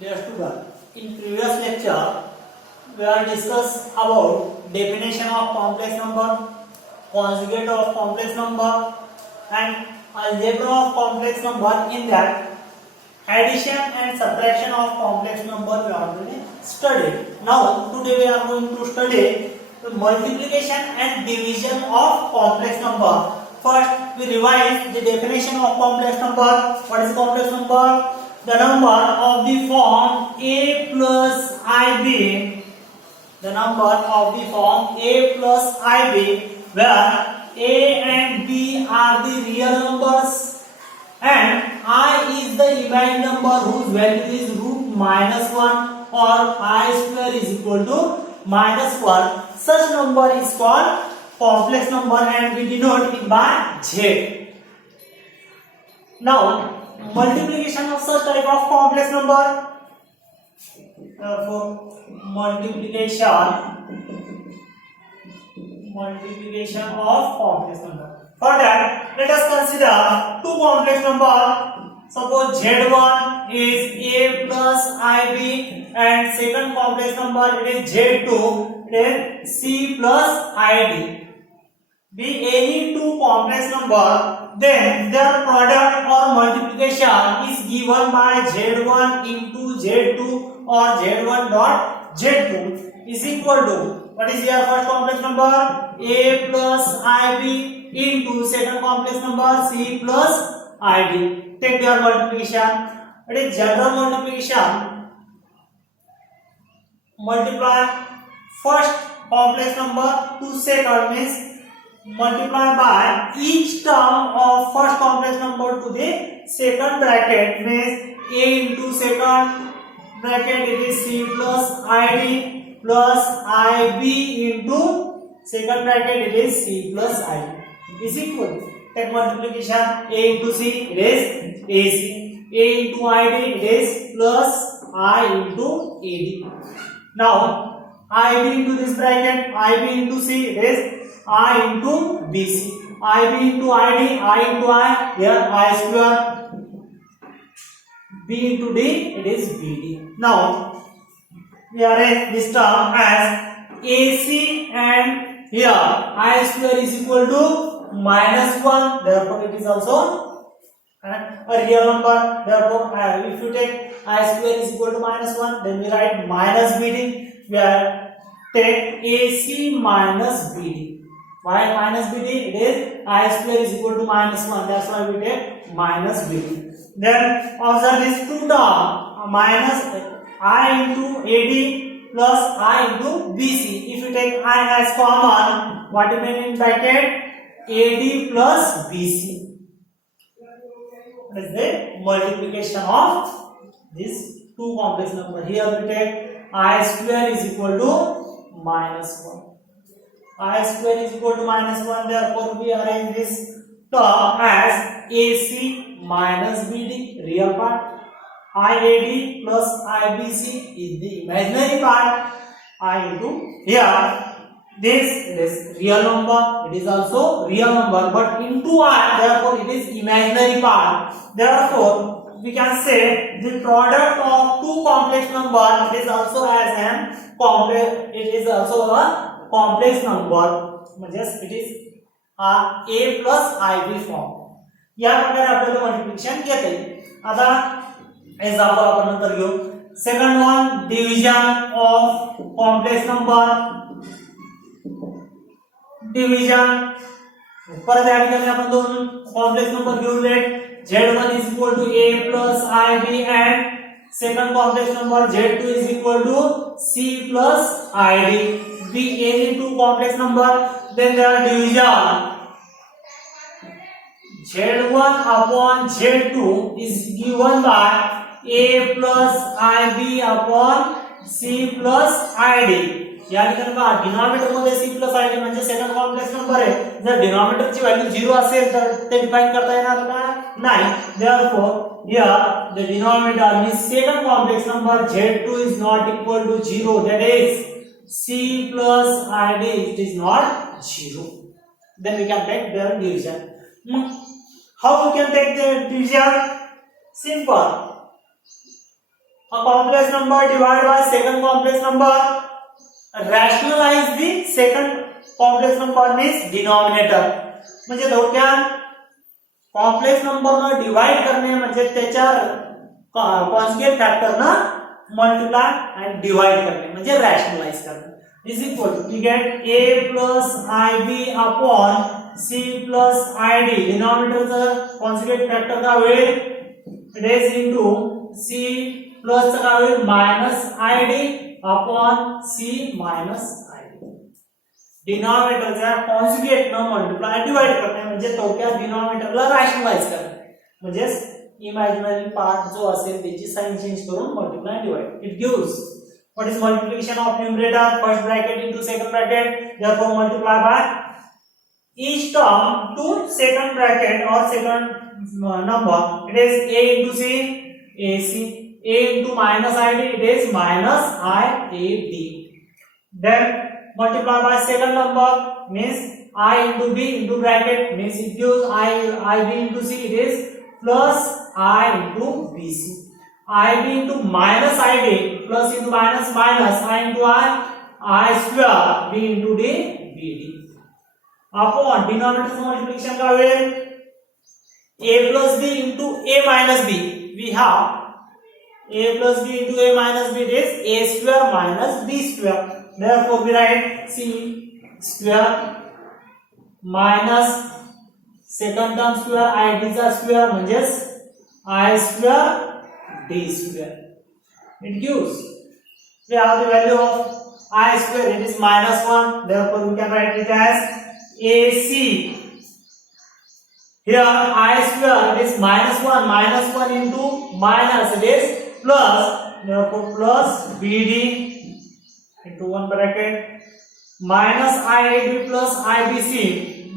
Dear student, in previous lecture we are discussed about definition of complex number, conjugate of complex number, and algebra of complex number. In that, addition and subtraction of complex number we already studied. Now today we are going to study the multiplication and division of complex number. First, we revise the definition of complex number. What is complex number? The number of the form a plus ib. The number of the form a plus ib, where a and b are the real numbers and I is the imaginary number whose value is root minus 1 or I square is equal to minus 1. Such number is called complex number and we denote it by Z. Now, multiplication of such type of complex number. Therefore, multiplication of complex number. For that, let us consider two complex number. Suppose Z1 is a plus ib and second complex number it is Z2, it is c plus id. Be any two complex number, then their product or multiplication is given by Z1 into Z2 or Z1 dot Z2 is equal to, what is your first complex number? A plus ib into second complex number c plus id. Take their multiplication. It is general multiplication. Multiply first complex number to second means multiply by each term of first complex number to the second bracket means a into second bracket it is c plus id plus ib into second bracket it is c plus id is equal. Take multiplication a into c it is ac, a into id it is plus I into ad. Now ib into this bracket ib into c it is I into BC, IB into ID, I into I, here I square, B into D, it is BD. Now, we arrange this term as AC and here I square is equal to minus 1, therefore it is also a real number. Therefore, if you take I square is equal to minus 1, then we write minus BD, where take AC minus BD. Why minus BD? It is I square is equal to minus 1. That's why we take minus BD. Then observe this two term minus I into AD plus I into BC. If you take I as common, what you mean in bracket? AD plus BC. That is the multiplication of this two complex number. Here we take I square is equal to minus 1. I square is equal to minus 1, therefore we arrange this term as AC minus BD, real part. IAD plus IBC is the imaginary part. I into here. This is real number, it is also real number, but into I, therefore it is imaginary part. Therefore, we can say the product of two complex number is also as an complex, it is also a complex number, just it is a plus ib form. या प्रकारे आपल्याला multiplication घेता येईल. आता example आपण नंतर घेऊ. Second one, division of complex number. Division परत या ठिकाणी आपण दोन कॉम्प्लेक्स नंबर घेऊ. Let z1 is equal to a plus ib and second complex number z2 is equal to c plus id. Be any two complex number, then their division z1 upon z2 is given by a plus ib upon c plus id. या ठिकाणी पहा denominator मध्ये c plus id म्हणजे second complex number आहे. जर denominator ची value 0 असेल तर ते डिफाइन करता येणार का? नाही. Therefore here the denominator means second complex number z2 is not equal to 0, that is c plus id it is not 0. Then we can take their division. How we can take the division? Simple. a complex number divided by second complex number, rationalize the second complex number means denominator. म्हणजे थोडक्यात complex number न divide करणे म्हणजे त्याच्या conjugate factor न multiply and divide करणे म्हणजे rationalize करणे. Is equal to we get a plus ib upon c plus id. डिनॉमिनेटरचा कॉन्जुगेट फॅक्टर का होईल it is into c plus चा काय होईल minus id upon c minus id. डिनॉमिनेटरचा कॉन्जुगेट न मल्टिप्लाय डिवाइड करणे म्हणजे थोडक्यात डिनॉमिनेटरला रॅशनलाइज करणे म्हणजे इमॅजिनरी पार्ट जो असेल त्याची साइन चेंज करून multiply divide. It gives what is multiplication of numerator first bracket into second bracket, therefore multiply by each term to second bracket or second number. It is a into c ac, a into minus id it is minus iad. Then multiply by second number means I into b into bracket means it gives ib into c it is plus I into bc. ib into minus id plus into minus minus I into I square b into d bd. upon denominator multiplication का होईल a plus b into a minus b. We have a plus b into a minus b is a square minus b square. Therefore we write c square minus second term square id चा square म्हणजेच I square d square. It gives we have the value of I square it is minus 1, therefore we can write it as AC. Here I square it is minus 1 into minus it is plus, therefore plus BD into one bracket minus IAB plus IBC.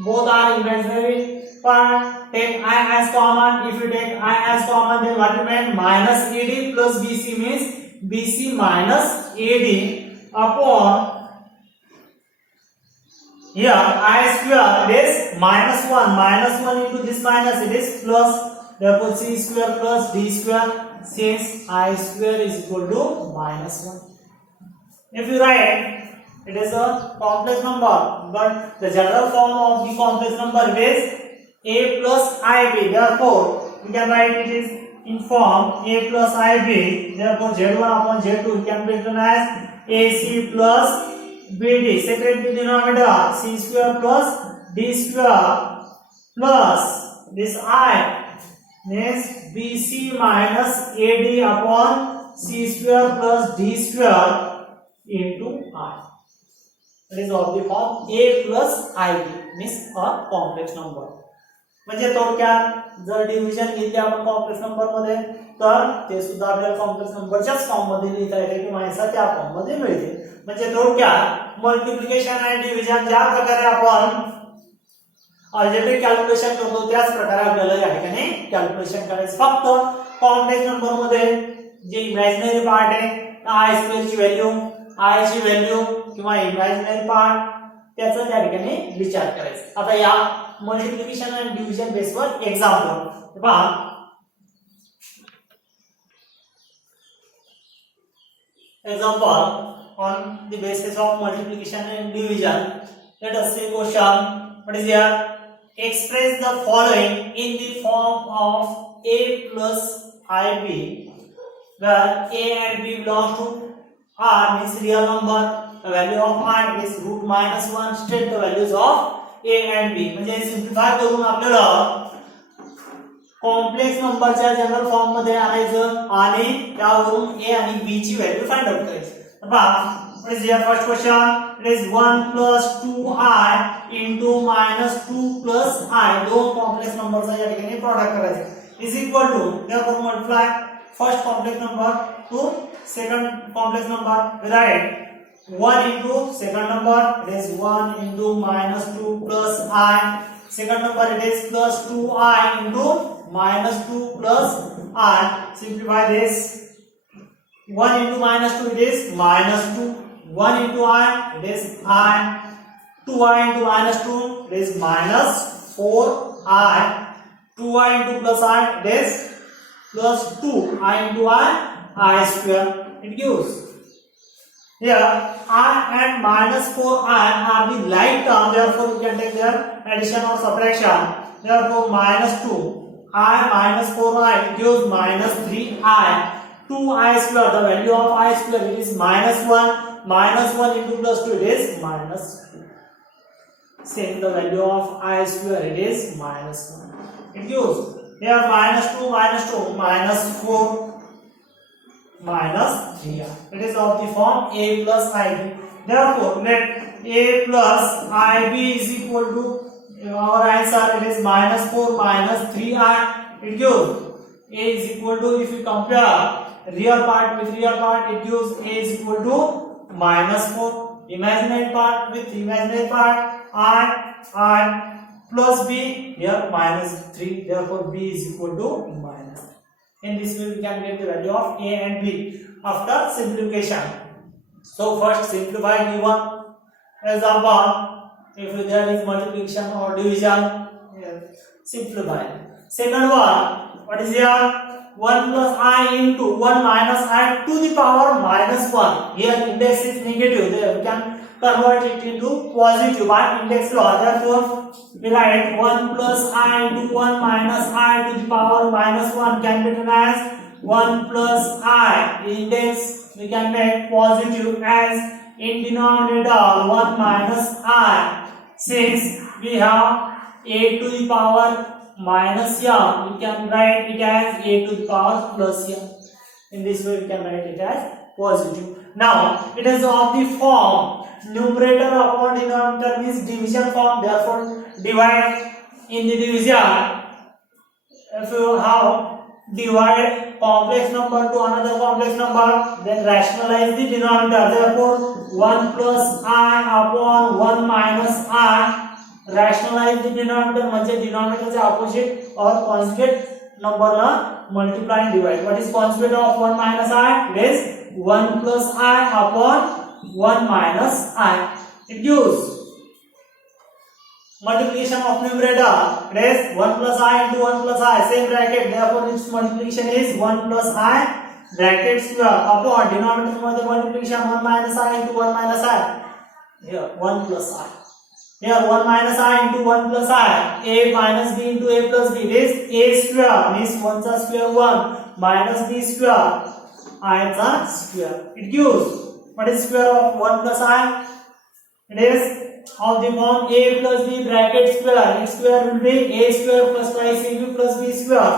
Both are imaginary part. Take I as common. If you take I as common, then what remain? Minus AD plus BC means BC minus AD upon here I square it is minus 1 into this minus it is plus, therefore c square plus d square since I square is equal to minus 1. If you write it is a complex number, but the general form of the complex number is a plus ib, therefore we can write it is in form a plus ib, therefore z1 upon z2 can be written as ac plus bd. Separate the denominator c square plus d square plus this I means bc minus ad upon c square plus d square into I. That is of the form a plus ib means a complex number. म्हणजे थोडक्यात जर division घेतली आपण complex number मध्ये तर ते सुद्धा आपल्याला कॉम्प्लेक्स नंबरच्याच फॉर्म मध्ये लिहिता येते किंवा याचा त्या फॉर्म मध्ये मिळते. म्हणजे थोडक्यात मल्टिप्लिकेशन आणि डिव्हिजन ज्या प्रकारे आपण अल्जेब्रिक कॅल्क्युलेशन करतो त्याच प्रकारे आपल्याला या ठिकाणी कॅल्क्युलेशन करायचं. फक्त कॉम्प्लेक्स नंबर मध्ये जे इमॅजिनरी पार्ट आहे आय स्क्वेअर ची व्हॅल्यू आय ची व्हॅल्यू किंवा इमॅजिनरी पार्ट त्याचा त्या ठिकाणी विचार करायचा. आता या मल्टिप्लिकेशन आणि डिव्हिजन बेसवर एक्झाम्पल पहा. Example on the basis of multiplication and division. Let us say question. What is here? Express the following in the form of a plus ib, where a and b belongs to r means real number. The value of r is root minus 1. State the values of a and b. म्हणजे simplify करून आपल्याला complex नंबरच्या general form मध्ये आणायचं आणि त्यावरून a आणि b ची व्हॅल्यू फाइंड आउट करायची. पहा what is your first question? It is 1 plus 2i into minus 2 plus i. दोन कॉम्प्लेक्स नंबरचा या ठिकाणी प्रोडक्ट करायचं is equal to, therefore multiply first complex number to second complex number. Write 1 into second number it is 1 into minus 2 plus I. Second number it is plus 2i into minus 2 plus I. Simplify this. 1 into minus 2 it is minus 2. 1 into I it is I. 2i into minus 2 it is minus 4i. 2i into plus I it is plus 2i into I I square. It gives here I and minus 4I are the like term, therefore we can take their addition or subtraction. Therefore minus 2I minus 4I gives minus 3I. 2I square, the value of I square it is minus 1. Minus 1 into plus 2 it is minus 2. Same the value of I square it is minus 1. It gives here minus 2 minus 4 minus 3. It is of the form A plus IB. Therefore, let A plus IB is equal to our answer. It is minus 4 minus 3I. It gives A is equal to, if you compare real part with real part, it gives A is equal to minus 4. Imaginary part with imaginary part, I plus B, here minus 3. Therefore, B is equal to minus 3. In this way, we can get the value of A and B after simplification. So first simplify given example. If there is multiplication or division, simplify. Second one, what is here? 1 plus I into 1 minus I to the power minus 1. Here index is negative. There we can convert it into positive by index law. Therefore, we write 1 plus I into 1 minus I to the power minus 1 can be written as 1 plus I. Index we can make positive as in denominator 1 minus I. Since we have A to the power minus m, we can write it as A to the power plus m. In this way, we can write it as positive. Now, it is of the form numerator upon denominator means division form. Therefore, divide in the division. If you have divide complex number to another complex number, then rationalize the denominator. Therefore, 1 plus I upon 1 minus I. Rationalize the denominator म्हणजे denominator चे opposite और conjugate number ना multiply and divide. What is conjugate of 1 minus I? It is 1 plus I upon 1 minus I. It gives multiplication of numerator. It is 1 plus I into 1 plus I. Same bracket. Therefore, its multiplication is 1 plus I bracket square upon denominator मध्ये multiplication 1 minus I into 1 minus I. Here 1 plus I. Here 1 minus I into 1 plus I. A minus B into A plus B. It is A square means 1 चा square 1 minus B square. I चा square. It gives what is square of 1 plus I? It is of the form A plus B bracket square. Its square will be A square plus twice AB plus B square.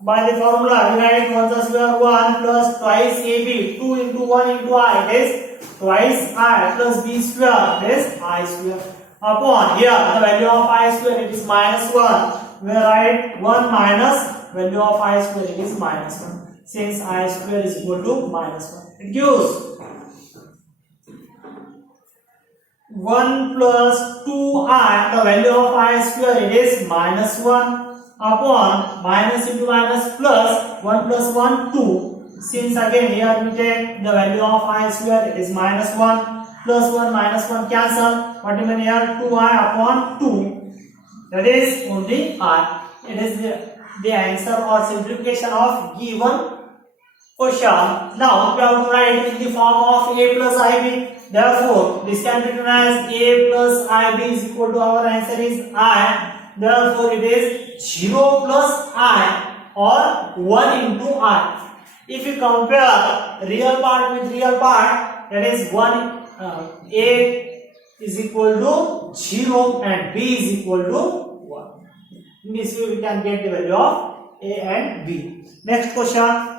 By the formula, we write 1 चा square 1 plus twice AB. 2 into 1 into I. It is twice I plus B square. It is I square. Upon here the value of I square it is minus 1. We write 1 minus value of I square it is minus 1. Since I square is equal to minus 1. It gives 1 plus 2I. The value of I square it is minus 1 upon minus into minus plus 1 plus 1 2. Since again here we take the value of I square it is minus 1. Plus 1 minus 1 cancel. What do you mean here? 2I upon 2. That is only I. It is the answer or simplification of given question. Now we have to write in the form of A plus IB. Therefore, this can be written as A plus IB is equal to our answer is I. Therefore, it is 0 plus I or 1 into I. If you compare real part with real part, that is 1. A is equal to 0 and B is equal to 1. In this way, we can get the value of A and B. Next question.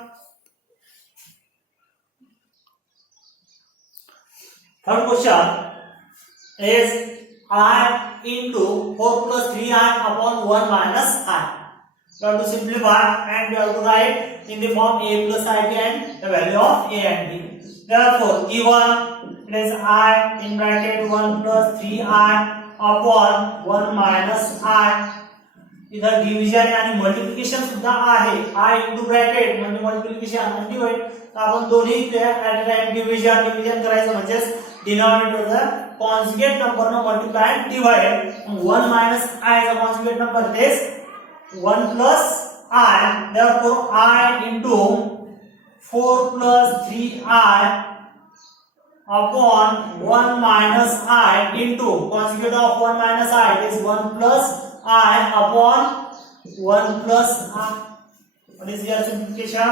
Third question is I into 4 plus 3I upon 1 minus I. We have to simplify and we have to write in the form A plus IB and the value of A and B. Therefore, given it is I in bracket 1 plus 3I upon 1 minus I. इधर division आणि multiplication सुद्धा आहे. I into bracket म्हणजे multiplication आणि divide. तर आपण दोन्ही at a time division करायचं म्हणजे डिनॉमिनेटरचा कॉन्जुगेट नंबर न multiply and divide. 1 minus I चा conjugate number is 1 plus I. Therefore I into 4 plus 3i upon 1 minus I into conjugate of 1 minus I, it is 1 plus I upon 1 plus I. What is your simplification?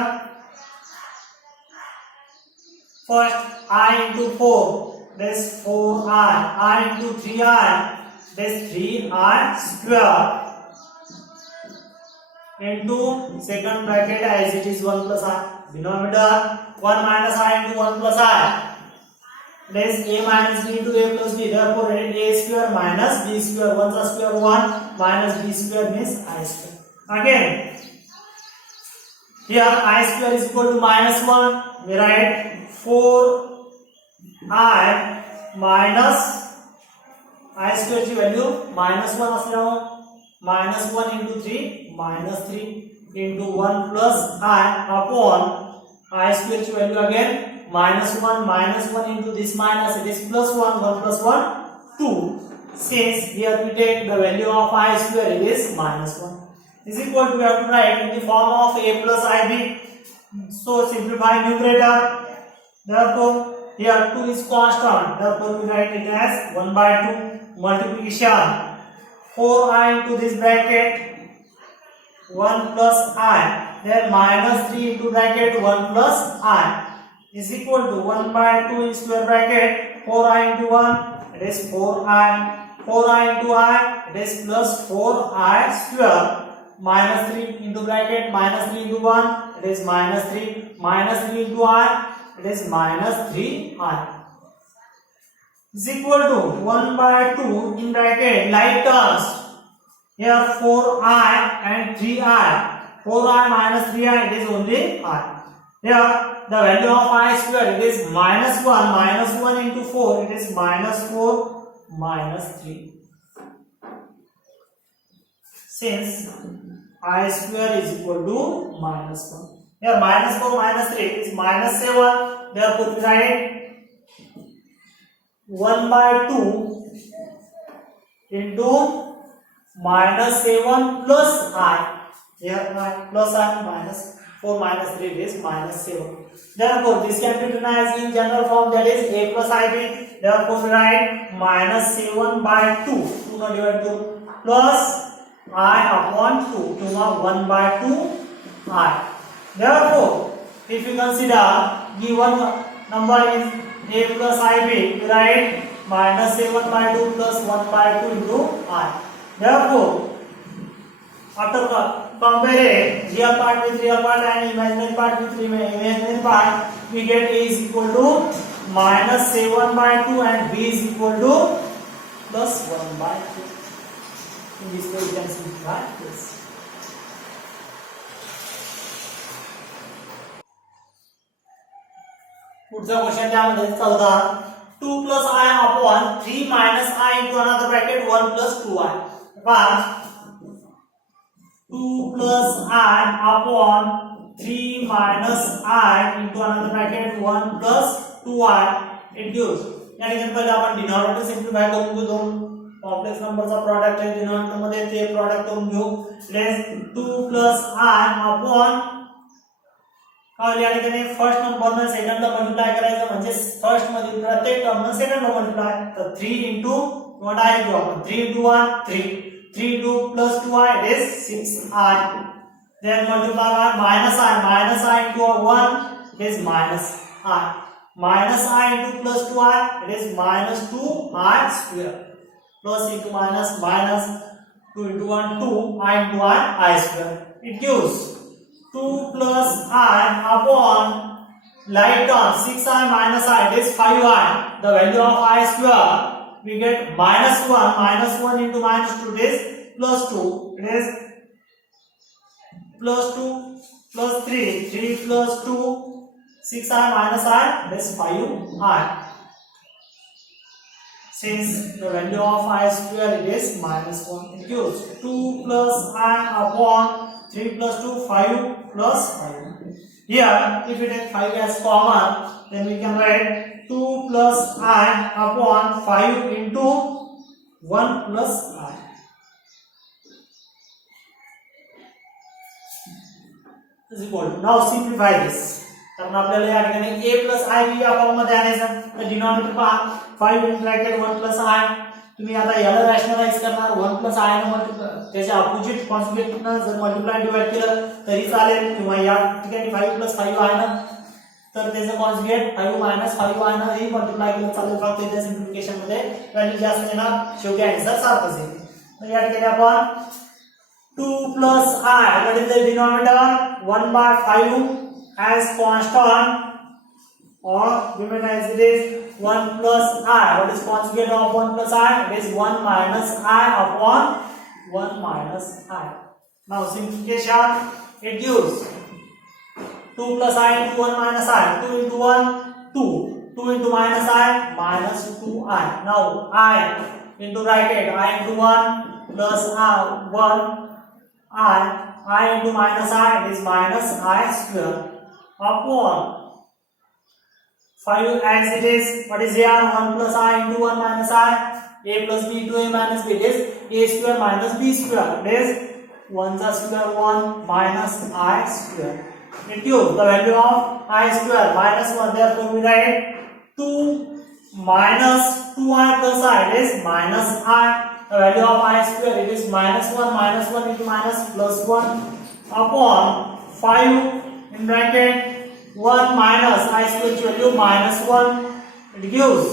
First I into 4, that is 4i. I into 3i, that is 3i square. Into second bracket as it is 1 plus I. Denominator 1 minus I into 1 plus I. That is a minus b into a plus b. Therefore, a square minus b square. 1 plus square 1 minus b square means I square. Again, here I square is equal to minus 1. We write 4i minus I square की value minus 1 असल्यामुळे minus 1 into 3 minus 3 into 1 plus I upon I square की value again minus 1 into this minus, it is plus 1 plus 1 2. Since here we take the value of I square, it is minus 1 is equal to, we have to write in the form of a plus ib. So simplify numerator. Therefore here 2 is constant, therefore we write it as 1 by 2 multiplication 4i into this bracket 1 plus I, then minus 3 into bracket 1 plus I is equal to 1 by 2 in square bracket 4i into 1, it is 4i. 4i into I, it is plus 4i square. Minus 3 into bracket minus 3 into 1, it is minus 3. Minus 3 into I, it is minus 3i is equal to 1 by 2 in bracket like terms. Here 4i and 3i. 4i minus 3i, it is only I. Here the value of I square, it is minus 1. Minus 1 into 4, it is minus 4 minus 3. Since I square is equal to minus 1. Here minus 4 minus 3 is minus 7. Therefore we write 1 by 2 into minus 7 plus I. Here plus I minus 4 minus 3 is minus 7. Therefore this can be written as in general form, that is a plus ib. Therefore we write minus 7 by 2. 2 not divided 2 plus I upon 2. 2 1 by 2 I. Therefore, if you consider given number is a plus ib, we write minus 7 by 2 plus 1 by 2 into I. Therefore, after comparing real part with real part and imaginary part with imaginary part, we get a is equal to minus 7 by 2 and b is equal to plus 1 by 2. In this way, we can simplify this. पुढचा question त्यामध्ये 14 2 plus I upon 3 minus I into another bracket 1 plus 2I. 2 plus I upon 3 minus I into another bracket 1 plus 2I, it gives. या ठिकाणी पहिले आपण denominator simplify करून घेऊ. दोन complex नंबरचा प्रॉडक्ट आहे, डिनॉमिनेटर मध्ये ते प्रॉडक्ट करून घेऊ. लेस 2 plus I upon या ठिकाणी फर्स्ट नंबर ने सेकंड ला मल्टिप्लाय करायचं म्हणजे फर्स्ट मध्ये प्रत्येक टर्म ने सेकंड ला मल्टिप्लाय. तर 3 into what I do आपण 3 into 1 3 3 2 plus 2I, it is 6I. Then multiply by minus I into 1, it is minus I. Minus I into plus 2I, it is minus 2I square. Plus into minus, minus 2 into 1 2I into I square. It gives 2 plus I upon like term 6I minus I, it is 5I. The value of I square, we get minus 1 into minus 2, it is plus 2, it is plus 2 plus 3 plus 2 6I minus I, it is 5I. Since the value of I square, it is minus 1, it gives 2 plus I upon 3 plus 2 5 plus 5. Here if we take 5 as common, then we can write 2 plus I upon 5 into 1 plus I is equal to, now simplify this. कारण आपल्याला या ठिकाणी a plus I B या form मध्ये आणायचं. तर denominator पहा 5 in bracket 1 plus I. तुम्ही आता याला रॅशनलाइज करणार 1 प्लस आय ने मल्टिप्लाय त्याच्या अपोजिट कॉन्जुगेट न जर मल्टिप्लाय डिवाइड केलं तरी चालेल, किंवा या ठिकाणी 5 प्लस 5 आहे ना तर त्याचं कॉन्जुगेट 5 मायनस 5 आहे ना ही मल्टिप्लाय केलं चालेल. फक्त इथे सिम्प्लिफिकेशन मध्ये व्हॅल्यू जास्त येणार, शेवटी आन्सर सारखंच येईल. तर या ठिकाणी आपण 2 plus I, what is the denominator? 1 by 5 as constant, or given as it is 1 plus I. What is conjugate of 1 plus I? It is 1 minus I upon 1 minus I. Now simplification, it gives 2 plus I into 1 minus I. 2 into 1, 2. 2 into minus I, minus 2I. Now I into bracket, I into 1 plus I, 1. I into minus I, it is minus I square upon 5 as it is. What is here? 1 plus I into 1 minus I. A plus B into A minus B. It is A square minus B square. It is 1 square 1 minus I square. It gives the value of I square minus 1. Therefore we write 2 minus 2I plus I. It is minus I. The value of I square, it is minus 1 into minus plus 1 upon 5 in bracket 1 minus I square value minus 1. It gives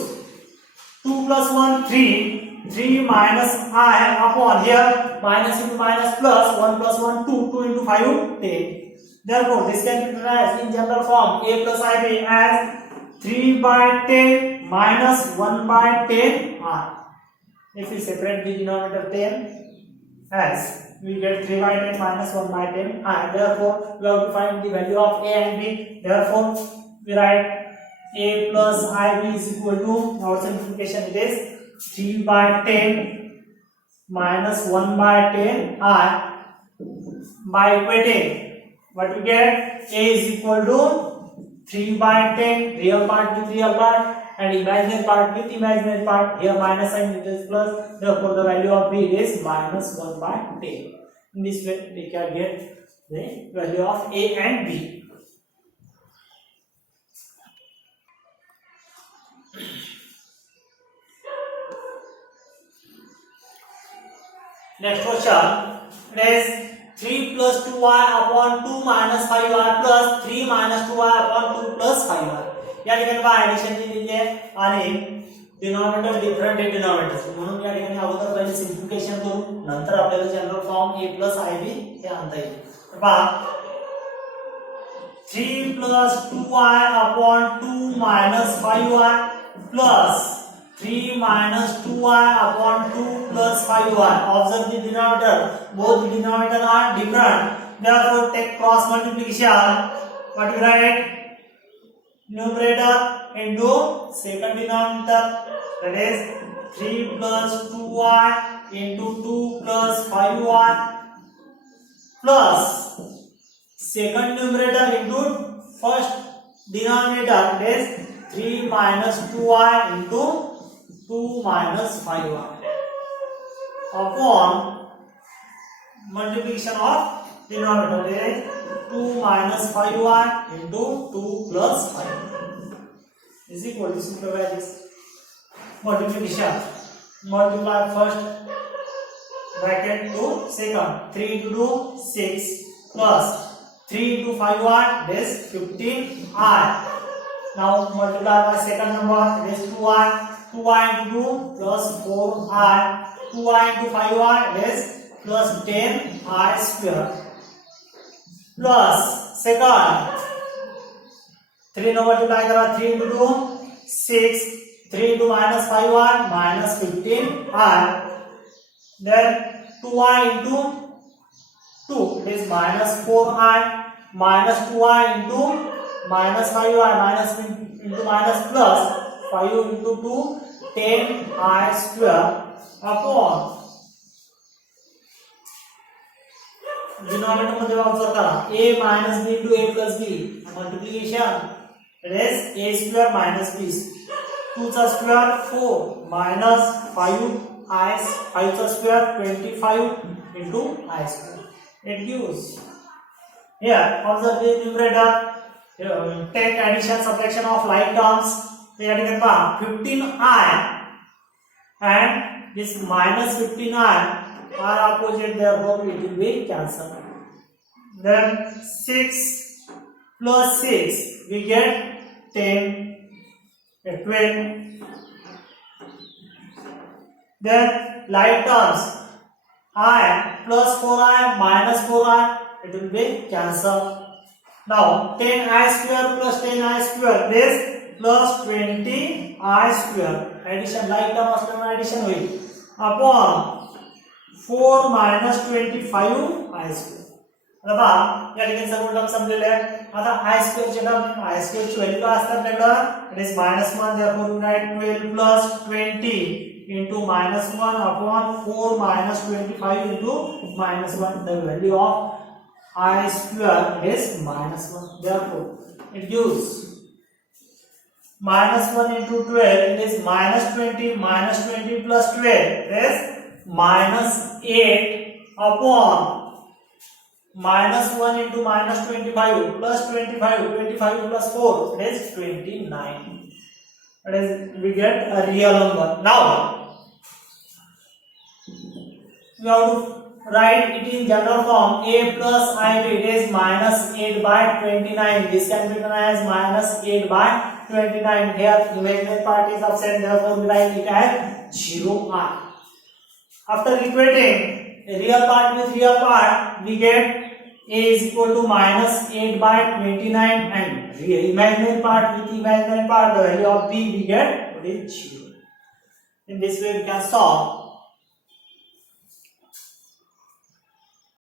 2 plus 1 3 minus I upon here minus into minus plus 1 plus 1 2 into 5 10. Therefore this can be written as in general form a plus ib as 3 by 10 minus 1 by 10 I. If we separate the denominator 10 as we get 3 by 10 minus 1 by 10 I. Therefore we have to find the value of a and b. Therefore we write a plus ib is equal to, our simplification it is 3 by 10 minus 1 by 10 I. By equating what we get, a is equal to 3 by 10 real part with real part and imaginary part with imaginary part. Here minus sign, it is plus. Therefore the value of b is minus 1 by 10. In this way we can get the value of a and b. Next question, it is 3 plus 2y upon 2 minus 5y plus 3 minus 2y upon 2 plus 5y. या ठिकाणी पहा addition दिलेली आहे आणि denominator different आहे denominator, म्हणून या ठिकाणी अगोदर पहिले सिम्प्लिफिकेशन करू, नंतर आपल्याला general form a plus ib हे आणता येईल. तर पहा 3 plus 2y upon 2 minus 5y plus 3 minus 2y upon 2 plus 5y. Observe the denominator, both the denominator are different, therefore take cross multiplication. What we write? Numerator into second denominator, that is 3 plus 2y into 2 plus 5y plus second numerator into first denominator, that is 3 minus 2y into 2 minus 5y upon multiplication of denominator, that is 2 minus 5y into 2 plus 5 is equal to, simplify this multiplication, multiply first bracket to second, 3 into 2 6 plus 3 into 5y, that is 15i. Now multiply by second number, that is 2y into 2 plus 4i, 2y into 5y, that is plus 10i square plus second 3 no multiply करा, 3 into 2 6, 3 into minus 5y minus 15i, then 2y into 2, it is minus 4i minus 2y into minus 5y minus into minus plus 5 into 2 10i square upon denominator मध्ये observe करा a minus b into a plus b multiplication, it is a square minus b, 2 चा square 4 minus 5i, 5 चा square 25 into i square. It gives here observe the numerator take addition subtraction of like terms. We are taken by 15i and this minus 15i are opposite, therefore it will be cancelled. Then 6 plus 6 we get 10, 12. Then like terms, I plus 4i minus 4i, it will be cancelled. Now 10i square plus 10i square is plus 20i square. Addition like term addition हुई upon 4 minus 25i square. आता या ठिकाणी सर्व term समजलेले आहे. आता i square चे term i square ची value काय असते आपल्याकडे, it is -1, therefore we write 12 plus 20 into -1 upon 4 minus 25 into -1. The value of I square is -1. Therefore, it gives -1 into 12. It is -20. -20 plus 12 is -8 upon -1 into -25 plus 25. 25 plus 4, it is 29. That is, we get a real number. Now we have to write it in general form. A plus ib, it is -8 by 29. This can be written as -8 by 29. Here imaginary part is absent, therefore we write it as 0i. After equating real part with real part, we get a is equal to -8 by 29 and imaginary part with imaginary part, the value of b we get, it is 0. In this way we can solve